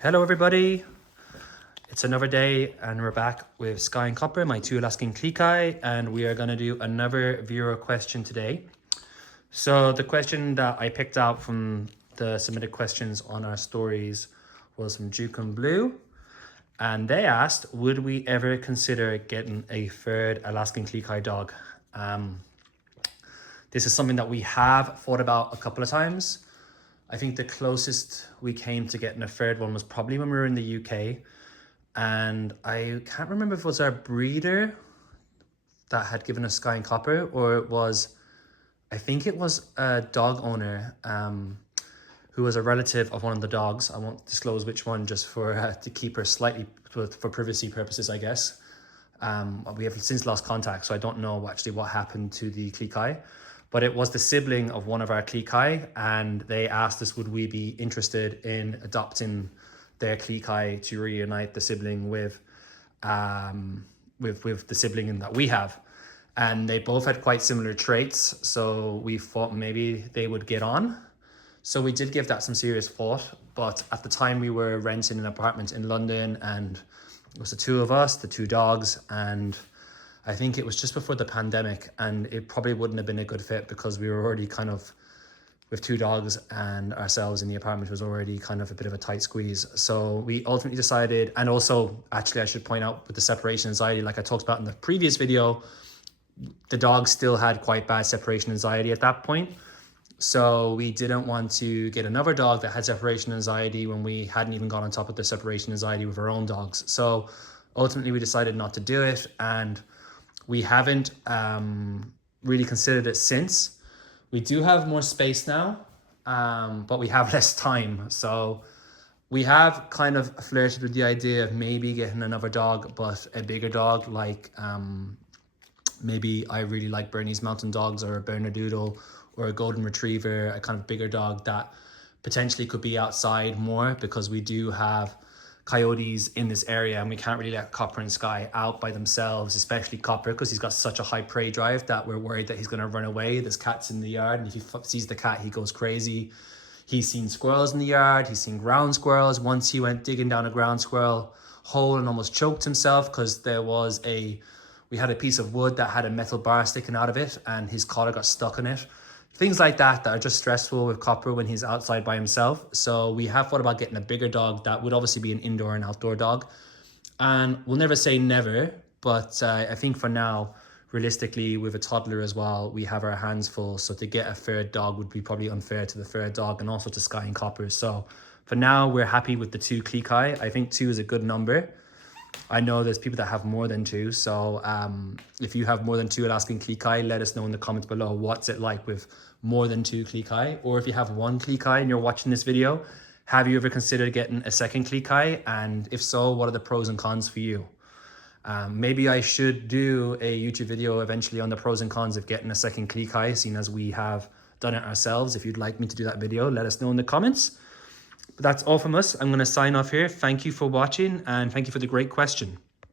Hello everybody, it's another day and we're back with Sky and Copper, my two Alaskan Klee, and we are going to do another viewer question today. So the question that I picked out from the submitted questions on our stories was from Duke and Blue, and they asked, would we ever consider getting a third Alaskan Klee dog? This is something that we have thought about a couple of times. I think the closest we came to getting a third one was probably when we were in the UK. And I can't remember if it was our breeder that had given us Sky and Copper, or it was, I think it was a dog owner who was a relative of one of the dogs. I won't disclose which one just for to keep her slightly for privacy purposes, I guess. We have since lost contact, so I don't know actually what happened to the Klee. But it was the sibling of one of our Klee, and they asked us would we be interested in adopting their Klee to reunite the sibling with the sibling that we have. And they both had quite similar traits, so we thought maybe they would get on. So we did give that some serious thought, but at the time we were renting an apartment in London, and it was the two of us, the two dogs, and I think it was just before the pandemic, and it probably wouldn't have been a good fit because we were already kind of with two dogs and ourselves in the apartment was already kind of a bit of a tight squeeze. So we ultimately decided, and also actually I should point out with the separation anxiety, like I talked about in the previous video, the dog still had quite bad separation anxiety at that point. So we didn't want to get another dog that had separation anxiety when we hadn't even gone on top of the separation anxiety with our own dogs. So ultimately we decided not to do it, and we haven't really considered it since. We do have more space now, but we have less time. So we have kind of flirted with the idea of maybe getting another dog, but a bigger dog, like maybe I really like Bernese Mountain Dogs or a Bernedoodle or a Golden Retriever, a kind of bigger dog that potentially could be outside more, because we do have coyotes in this area and we can't really let Copper and Sky out by themselves, especially Copper because he's got such a high prey drive that we're worried that he's going to run away. There's cats in the yard, and if he sees the cat he goes crazy. He's seen squirrels in the yard, he's seen ground squirrels. Once he went digging down a ground squirrel hole and almost choked himself because we had a piece of wood that had a metal bar sticking out of it and his collar got stuck in it. Things like that are just stressful with Copper when he's outside by himself. So we have thought about getting a bigger dog that would obviously be an indoor and outdoor dog. And we'll never say never, but I think for now, realistically, with a toddler as well, we have our hands full. So to get a third dog would be probably unfair to the third dog and also to Sky and Copper. So for now, we're happy with the two Klee. I think 2 is a good number. I know there's people that have more than 2. So if you have more than 2 Alaskan Klee, let us know in the comments below what's it like with more than 2 Klee. Or if you have 1 Klee and you're watching this video, have you ever considered getting a second Klee? And if so, what are the pros and cons for you? Maybe I should do a YouTube video eventually on the pros and cons of getting a second Klee, seeing as we have done it ourselves. If you'd like me to do that video, let us know in the comments. But that's all from us. I'm going to sign off here. Thank you for watching, and thank you for the great question.